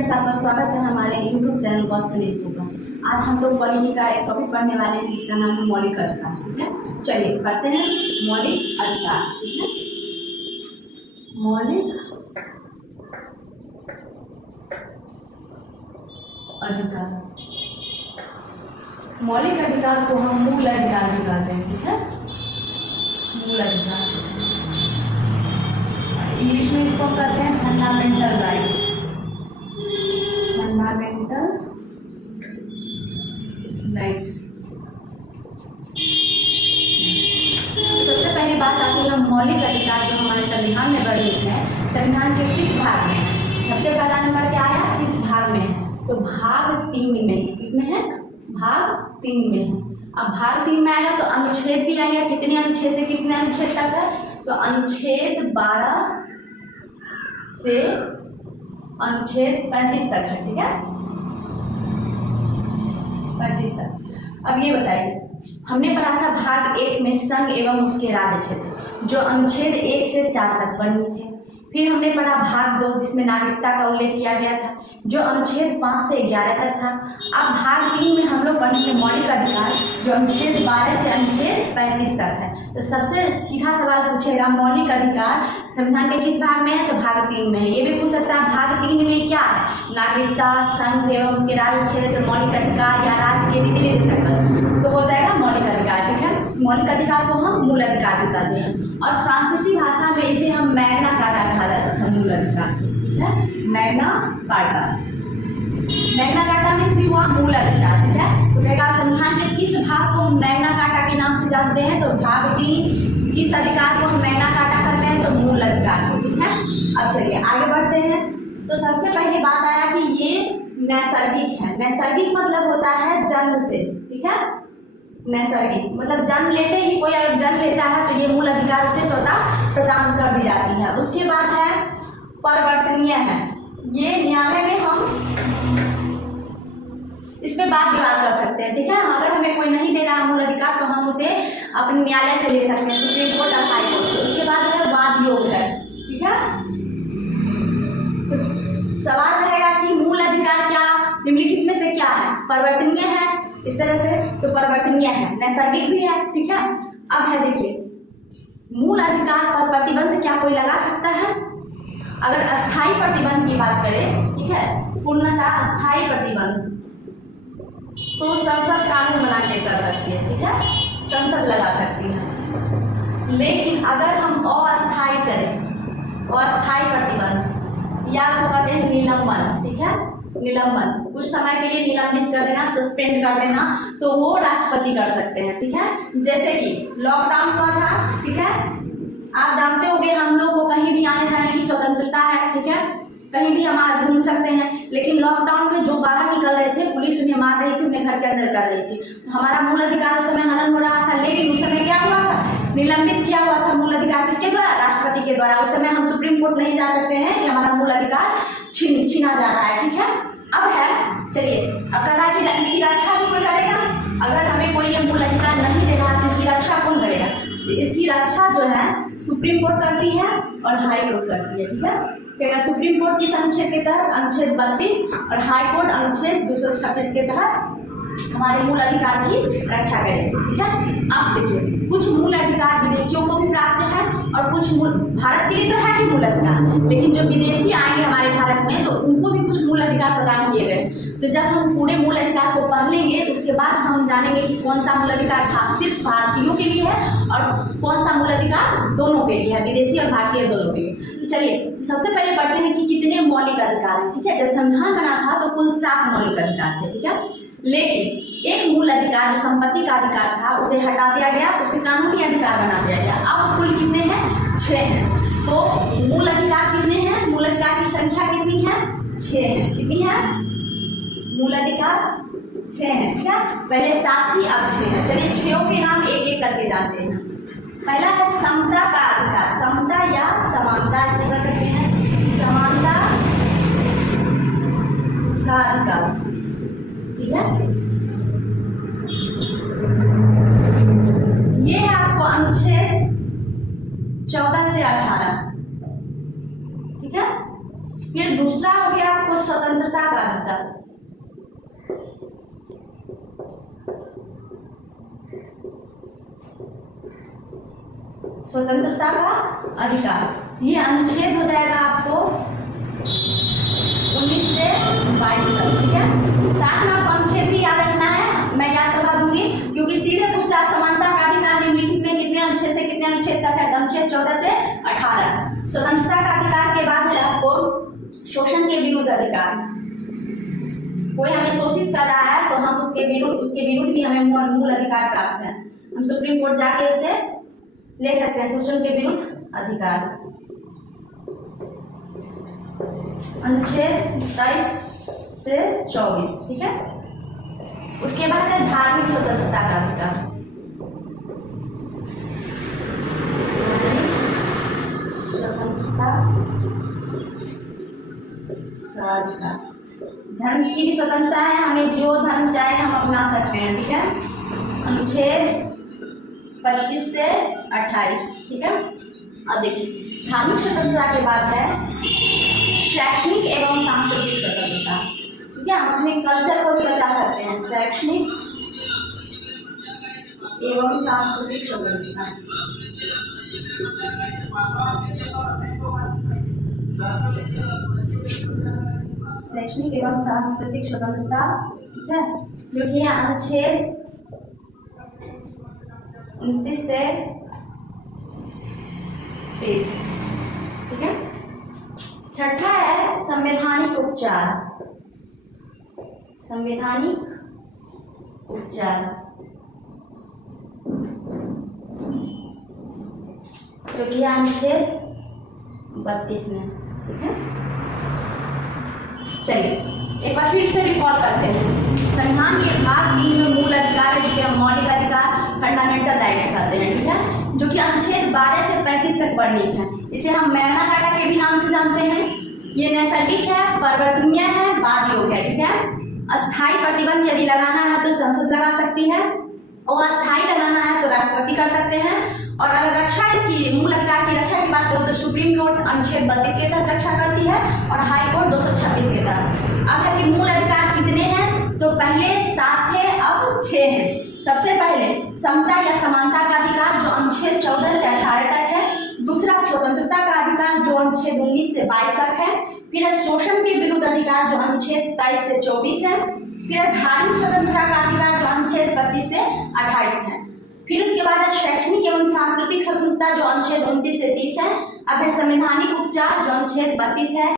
Friends, आपका स्वागत है हमारे यूट्यूब चैनल बहुत सनी प्रोग्राम। आज हम लोग पॉलिटी का एक टॉपिक पढ़ने वाले हैं जिसका नाम है मौलिक अधिकार। ठीक है, चलिए पढ़ते हैं मौलिक अधिकार। ठीक है, मौलिक अधिकार, मौलिक अधिकार को हम मूल अधिकार भी कहते हैं। ठीक है, मूल अधिकार, इंग्लिश में इसको कहते हैं फंडामेंटल राइट्स। Fundamental rights. सबसे पहली बात आती है मौलिक अधिकार जो हमारे संविधान में गढ़े हुए हैं। संविधान के किस भाग में है? सबसे पहला नंबर क्या आया, किस भाग में है? तो भाग 3 में है। किसमें है? भाग 3 में है। अब भाग 3 में आएगा तो अनुच्छेद भी आएगा। कितने अनुच्छेद से कितने अनुच्छेद तक है? तो अनुच्छेद 12 से अनुच्छेद 35 तक है। ठीक है, 35 तक। अब ये बताइए, हमने पढ़ा था भाग 1 में संघ एवं उसके राज्य क्षेत्र, जो अनुच्छेद 1 से 4 तक वर्णित थे। फिर हमने पढ़ा भाग 2 जिसमें नागरिकता का उल्लेख किया गया था, जो अनुच्छेद 5 से 11 तक था। अब भाग 3 में हम लोग पढ़ेंगे मौलिक अधिकार, जो अनुच्छेद 12 से अनुच्छेद 35 तक है। तो सबसे सीधा सवाल पूछेगा, मौलिक अधिकार संविधान के किस भाग में है? तो भाग 3 में है। ये भी पूछ सकता है भाग 3 में क्या है? नागरिकता, संघ एवं उसके राज्य क्षेत्र, मौलिक अधिकार या राज्य के रीति निर्देशक, तो हो जाएगा मौलिक अधिकार। ठीक है, मौलिक अधिकार को हम मूल अधिकार भी कहते हैं, और फ्रांसीसी भाषा में इसे हम मैग्ना कार्टा कहा जाता था, मूल अधिकार। ठीक है, Magna carta. Magna carta means भी हुआ मूल अधिकार। ठीक है, तो कहेगा संविधान के किस भाग को हम मैग्ना कार्टा के नाम से जानते हैं? तो भाग 3 किस अधिकार को हम मैग्ना कार्टा करते हैं? तो मूल अधिकार को। ठीक है, अब चलिए आगे बढ़ते हैं। तो सबसे पहली बात आया कि ये नैसर्गिक है। नैसर्गिक मतलब होता है जन्म से। ठीक है, नैसर्गिक मतलब जन्म लेते ही कोई अगर जन्म लेता है तो ये मूल अधिकार उसे स्वतः प्रदान कर दी जाती है। उसके बाद है परिवर्तनीय है। ये न्यायालय में हम इस पे बात विवाद कर सकते हैं। ठीक है, अगर हमें कोई नहीं दे रहा मूल अधिकार तो हम उसे अपने न्यायालय से ले सकते हैं, सुप्रीम कोर्ट और हाई कोर्ट से। उसके बाद है वाद योग है। ठीक है, तो सवाल रहेगा कि मूल अधिकार क्या निम्नलिखित में से क्या है? परिवर्तनीय है, इस तरह से तो परिवर्तनीय है, नैसर्गिक भी है। ठीक है, अब है देखिए, मूल अधिकार पर प्रतिबंध क्या कोई लगा सकता है? अगर अस्थायी प्रतिबंध की बात करें, ठीक है, पूर्णतः अस्थायी प्रतिबंध, तो संसद कानून बना के कर सकती है। ठीक है, संसद लगा सकती है। लेकिन अगर हम अस्थायी करें, अस्थायी प्रतिबंध या उसको कहते हैं निलंबन। ठीक है, निलंबन, कुछ समय के लिए निलंबित कर देना, सस्पेंड कर देना, तो वो राष्ट्रपति कर सकते हैं। ठीक है, जैसे कि लॉकडाउन हुआ था। ठीक है, आप जानते होंगे हम लोग को कहीं भी आने जाने की स्वतंत्रता है। ठीक है, कहीं भी हम आज घूम सकते हैं, लेकिन लॉकडाउन में जो बाहर निकल रहे थे पुलिस उन्हें मार रही थी, उन्हें घर के अंदर कर रही थी, तो हमारा मूल अधिकार उस समय हनन हो रहा था। लेकिन उस समय क्या हुआ था? निलंबित किया हुआ था मूल अधिकार, किसके द्वारा? राष्ट्रपति के द्वारा। उस समय हम सुप्रीम कोर्ट नहीं जा सकते हैं कि हमारा मूल अधिकार छीना जा रहा है। ठीक है, अब है, चलिए अब करना है कि इसकी रक्षा भी कोई करेगा। अगर हमें कोई ये मूल अधिकार नहीं दे रहा तो इसकी रक्षा कौन करेगा? तो इसकी रक्षा जो है सुप्रीम कोर्ट करती है और हाई कोर्ट करती है। ठीक है, क्या सुप्रीम कोर्ट किस अनुच्छेद के तहत? अनुच्छेद 32, और हाई कोर्ट अनुच्छेद 226 के तहत हमारे मूल अधिकार की रक्षा करेंगे। ठीक है, अब देखिए, कुछ मूल अधिकार विदेशियों को भी प्राप्त है और कुछ मूल भारत के लिए तो है ही मूल अधिकार, लेकिन जो विदेशी आएंगे हमारे भारत में तो उनको भी कुछ मूल अधिकार प्रदान किए गए। तो जब हम पूरे मूल अधिकार को पढ़ लेंगे उसके बाद हम जानेंगे कि कौन सा मूल अधिकार सिर्फ भारतीयों के लिए है और कौन सा मूल अधिकार दोनों के लिए है, विदेशी और भारतीय दोनों के लिए। तो चलिए, तो सबसे पहले पढ़ते हैं कि कितने मौलिक अधिकार हैं। ठीक है, जब संविधान बना था तो कुल 7 मौलिक अधिकार थे। ठीक है, लेकिन एक मूल अधिकार जो संपत्ति का अधिकार था उसे हटा दिया गया, उसे कानूनी अधिकार बना दिया गया। अब कुल कितने हैं? 6 हैं। तो मूल अधिकार कितने हैं? मूल अधिकार की संख्या कितनी है? 6 है। कितनी है? मूल अधिकार 6 है। ठीक है, पहले 7 थी, अब 6 है। चलिए 6 के नाम एक एक करके जानते हैं। पहला है समता का अधिकार, समता या समानता इसको कह सकते हैं, समानता का अधिकार। ठीक है, ये है आपको अनुच्छेद 14 से 18। ठीक है, फिर दूसरा हो गया आपको स्वतंत्रता का अधिकार। स्वतंत्रता का अधिकार ये अनुच्छेद हो जाएगा आपको 19 से 22 तक, ठीक है। साथ में आपको अनुच्छेद भी याद रखना है, मैं याद करवा दूंगी क्योंकि सीधे पूछता समानता का अधिकार निम्नलिखित में कितने अनुच्छेद से कितने अनुच्छेद तक है, अनुच्छेद 14 से 18। स्वतंत्रता का अधिकार के बाद है आपको शोषण के विरुद्ध अधिकार। कोई हमें शोषित कर रहा है तो हम उसके विरुद्ध भी हमें मूल अधिकार प्राप्त है, हम सुप्रीम कोर्ट जाके उसे ले सकते हैं, शोषण के विरुद्ध अधिकार। अनुच्छेद 23 से 24, ठीक है। उसके बाद है धार्मिक स्वतंत्रता का अधिकार। स्वतंत्रता का अधिकार, धर्म की भी स्वतंत्रता है, हमें जो धर्म चाहे हम अपना सकते हैं, ठीक है। अनुच्छेद 25 से 28, ठीक है। अब देखिए धार्मिक स्वतंत्रता के बाद है शैक्षणिक एवं सांस्कृतिक स्वतंत्रता, ठीक है। हम अपने कल्चर को भी बचा सकते हैं, शैक्षणिक एवं सांस्कृतिक स्वतंत्रता। शैक्षणिक एवं सांस्कृतिक स्वतंत्रता, ठीक है, जो कि अनुच्छेद 29 से 30, ठीक है। छठा है संवैधानिक उपचार। संवैधानिक उपचार जो कि अनुच्छेद 32 में, ठीक है। चलिए एक बार फिर से रिकॉल करते हैं। संविधान के भाग 3 में मूल अधिकार है जिसे हम मौलिक अधिकार फंडामेंटल राइट्स कहते हैं, ठीक है, जो कि अनुच्छेद 12 से 35 तक वर्णित है। इसे हम मैग्ना कार्टा के भी नाम से जानते हैं। ये नैसर्गिक है, परिवर्तनीय है, बाद योग्य है, ठीक है। अस्थायी प्रतिबंध यदि लगाना है तो संसद लगा सकती है, और अस्थायी लगाना है तो राष्ट्रपति कर सकते हैं। और अगर रक्षा इसकी मूल अधिकार की रक्षा की बात करूँ तो सुप्रीम कोर्ट अनुच्छेद 32 के तहत रक्षा करती है और हाई कोर्ट 226 के तहत। अब है कि मूल अधिकार कितने हैं, तो पहले 7 थे, अब 6 हैं। सबसे पहले समता या समानता का अधिकार जो अनुच्छेद 14 से 18 तक है। दूसरा स्वतंत्रता का अधिकार जो अनुच्छेद 19 से 22 तक है। फिर है शोषण के विरुद्ध अधिकार जो अनुच्छेद 23 से 24 है। फिर है धार्मिक स्वतंत्रता का अधिकार जो अनुच्छेद 25 से 28 है। फिर उसके बाद है शैक्षणिक एवं सांस्कृतिक स्वतंत्रता जो अनुच्छेद 29 से 30 है। अब है संवैधानिक उपचार जो अनुच्छेद 32 है।